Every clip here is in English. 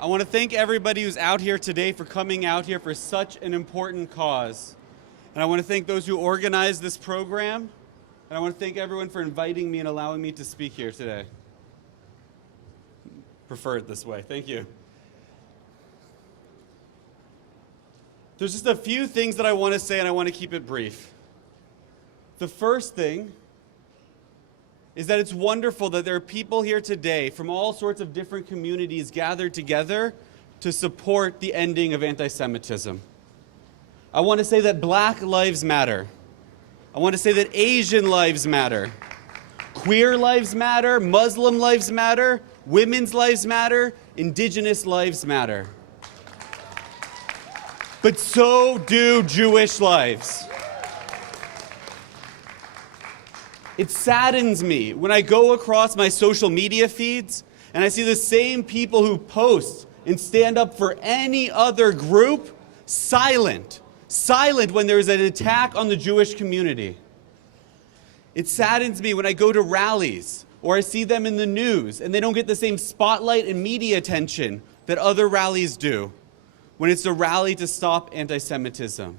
I want to thank everybody who's out here today for coming out here for such an important cause. And I want to thank those who organized this program. And I want to thank everyone for inviting me and allowing me to speak here today. Prefer it this way. Thank you. There's just a few things that I want to say, and I want to keep it brief. The first thing is that it's wonderful that there are people here today from all sorts of different communities gathered together to support the ending of anti-Semitism. I want to say that Black lives matter. I want to say that Asian lives matter. Queer lives matter, Muslim lives matter, women's lives matter, Indigenous lives matter. But so do Jewish lives. It saddens me when I go across my social media feeds and I see the same people who post and stand up for any other group silent when there is an attack on the Jewish community. It saddens me when I go to rallies or I see them in the news and they don't get the same spotlight and media attention that other rallies do when it's a rally to stop anti-Semitism.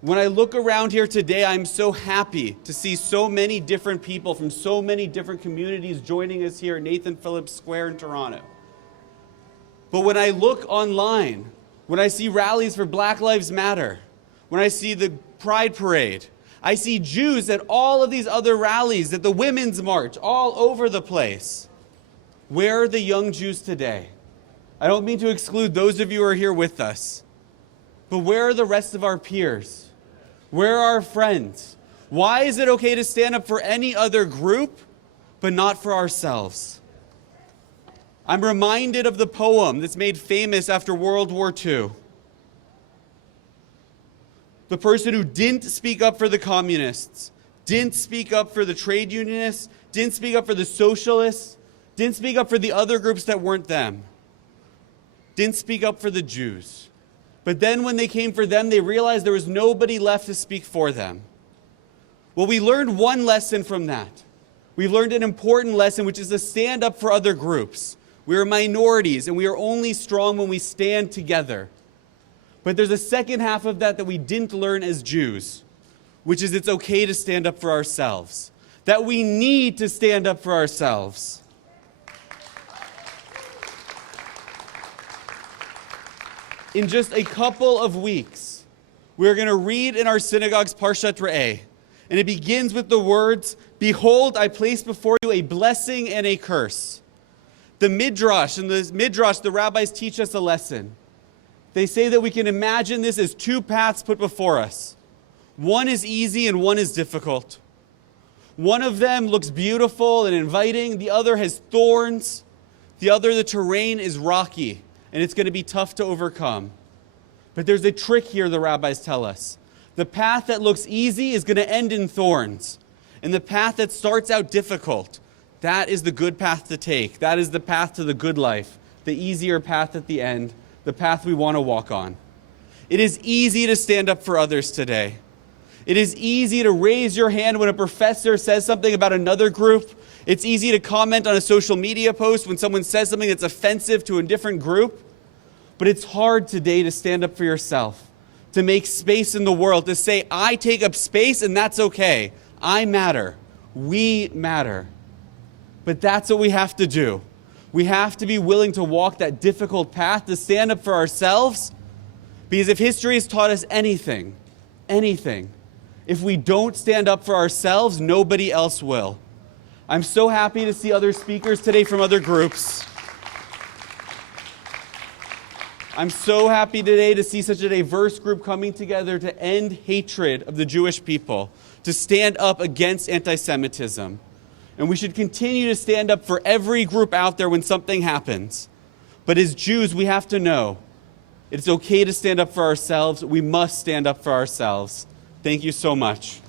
When I look around here today, I'm so happy to see so many different people from so many different communities joining us here at Nathan Phillips Square in Toronto. But when I look online, when I see rallies for Black Lives Matter, when I see the Pride Parade, I see Jews at all of these other rallies, at the Women's March, all over the place. Where are the young Jews today? I don't mean to exclude those of you who are here with us, but where are the rest of our peers? Where are our friends? Why is it okay to stand up for any other group, but not for ourselves? I'm reminded of the poem that's made famous after World War II. The person who didn't speak up for the communists, didn't speak up for the trade unionists, didn't speak up for the socialists, didn't speak up for the other groups that weren't them, didn't speak up for the Jews. But then when they came for them, they realized there was nobody left to speak for them. Well, we learned one lesson from that. We've learned an important lesson, which is to stand up for other groups. We are minorities, and we are only strong when we stand together. But there's a second half of that we didn't learn as Jews, which is it's okay to stand up for ourselves. That we need to stand up for ourselves. In just a couple of weeks, we're going to read in our synagogue's Parshat Re'eh, and it begins with the words, "Behold, I place before you a blessing and a curse." The Midrash, the rabbis teach us a lesson. They say that we can imagine this as two paths put before us. One is easy and one is difficult. One of them looks beautiful and inviting. The other has thorns. The terrain is rocky, and it's going to be tough to overcome. But there's a trick here, the rabbis tell us. The path that looks easy is going to end in thorns. And the path that starts out difficult, that is the good path to take. That is the path to the good life, the easier path at the end, the path we want to walk on. It is easy to stand up for others today. It is easy to raise your hand when a professor says something about another group. It's easy to comment on a social media post when someone says something that's offensive to a different group. But it's hard today to stand up for yourself, to make space in the world, to say, I take up space and that's okay. I matter. We matter. But that's what we have to do. We have to be willing to walk that difficult path, to stand up for ourselves. Because if history has taught us anything, if we don't stand up for ourselves, nobody else will. I'm so happy to see other speakers today from other groups. I'm so happy today to see such a diverse group coming together to end hatred of the Jewish people, to stand up against anti-Semitism. And we should continue to stand up for every group out there when something happens. But as Jews, we have to know it's okay to stand up for ourselves. We must stand up for ourselves. Thank you so much.